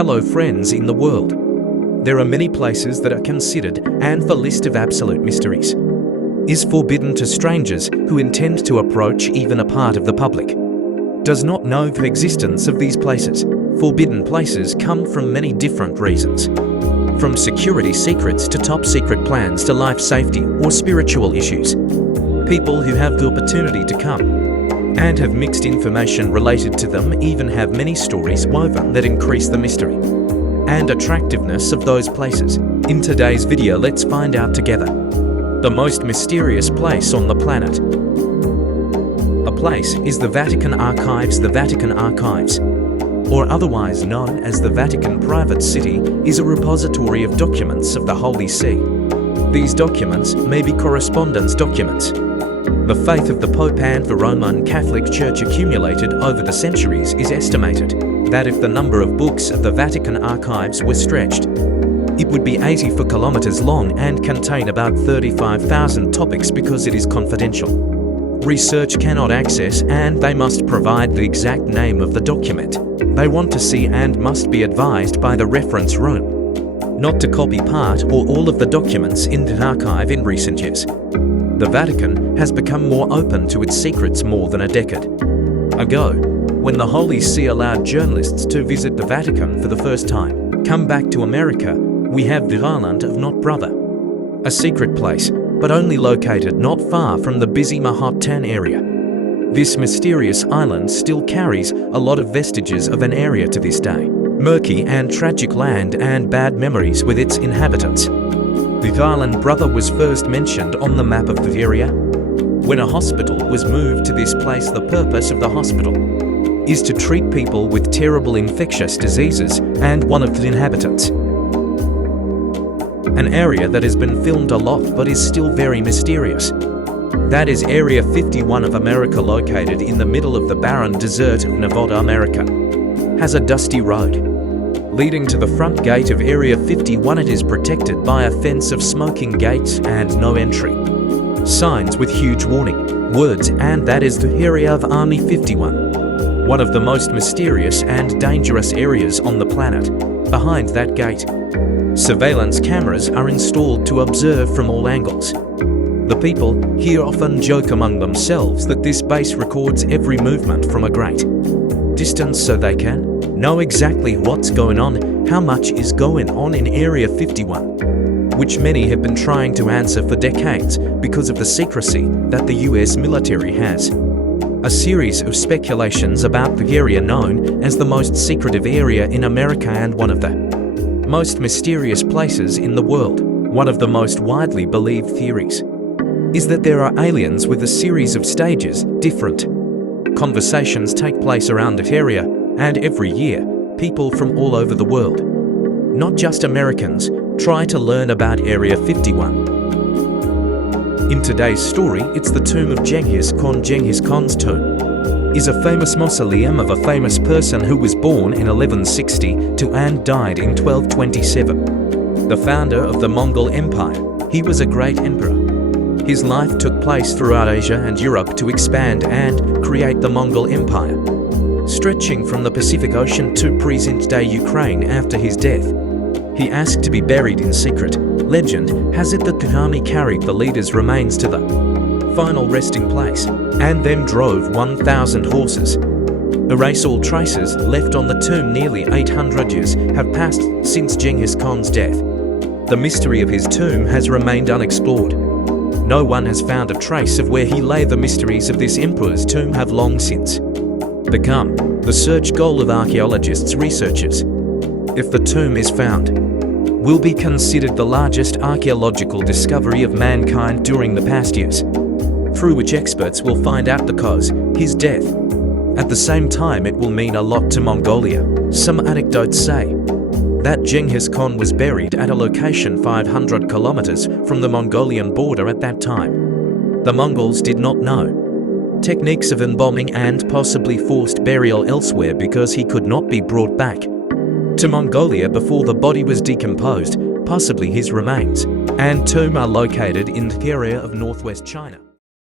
Hello friends in the world. There are many places that are considered and the list of absolute mysteries is forbidden to strangers who intend to approach even a part of the public. Does not know the existence of these places. Forbidden places come from many different reasons. From security secrets to top secret plans to life safety or spiritual issues. People who have the opportunity to come and have mixed information related to them even have many stories woven that increase the mystery and attractiveness of those places. In today's video, let's find out together the most mysterious place on the planet. A place is the Vatican Archives. The Vatican Archives, or otherwise known as the Vatican Private City, is a repository of documents of the Holy See. These documents may be correspondence documents. The faith of the Pope and the Roman Catholic Church accumulated over the centuries is estimated that if the number of books of the Vatican Archives were stretched, it would be 84 kilometers long and contain about 35,000 topics because it is confidential. Research cannot access and they must provide the exact name of the document they want to see and must be advised by the reference room not to copy part or all of the documents in the archive. In recent years, the Vatican has become more open to its secrets. More than a decade ago, when the Holy See allowed journalists to visit the Vatican for the first time, come back to America, we have the island of Not Brother, a secret place, but only located not far from the busy Manhattan area. This mysterious island still carries a lot of vestiges of an area to this day. Murky and tragic land and bad memories with its inhabitants. The island Brother was first mentioned on the map of the area when a hospital was moved to this place. The purpose of the hospital is to treat people with terrible infectious diseases, and one of the inhabitants. An area that has been filmed a lot but is still very mysterious. That is Area 51 of America, located in the middle of the barren desert of Nevada, America. Has a dusty road leading to the front gate of Area 51. It is protected by a fence of smoking gates and no entry signs with huge warning words, and that is the area of Army 51. One of the most mysterious and dangerous areas on the planet. Behind that gate, surveillance cameras are installed to observe from all angles. The people here often joke among themselves that this base records every movement from a great distance so they can know exactly what's going on, how much is going on in Area 51, which many have been trying to answer for decades because of the secrecy that the US military has. A series of speculations about the area known as the most secretive area in America and one of the most mysterious places in the world. One of the most widely believed theories is that there are aliens with a series of stages. Different conversations take place around that area, and every year, people from all over the world, not just Americans, try to learn about Area 51. In today's story, it's the tomb of Genghis Khan. Genghis Khan's tomb is a famous mausoleum of a famous person who was born in 1160 to and died in 1227. The founder of the Mongol Empire. He was a great emperor. His life took place throughout Asia and Europe to expand and create the Mongol Empire, stretching from the Pacific Ocean to present-day Ukraine. After his death, he asked to be buried in secret. Legend has it that the army carried the leader's remains to the final resting place and then drove 1,000 horses. Erase all traces left on the tomb. Nearly 800 years have passed since Genghis Khan's death. The mystery of his tomb has remained unexplored. No one has found a trace of where he lay. The mysteries of this emperor's tomb have long since become the search goal of archaeologists. Researchers, if the tomb is found, will be considered the largest archaeological discovery of mankind during the past years, through which experts will find out the cause, his death. At the same time, it will mean a lot to Mongolia. Some anecdotes say that Genghis Khan was buried at a location 500 kilometers from the Mongolian border at that time. The Mongols did not know techniques of embalming and possibly forced burial elsewhere because he could not be brought back to Mongolia before the body was decomposed. Possibly his remains and tomb are located in the area of northwest China.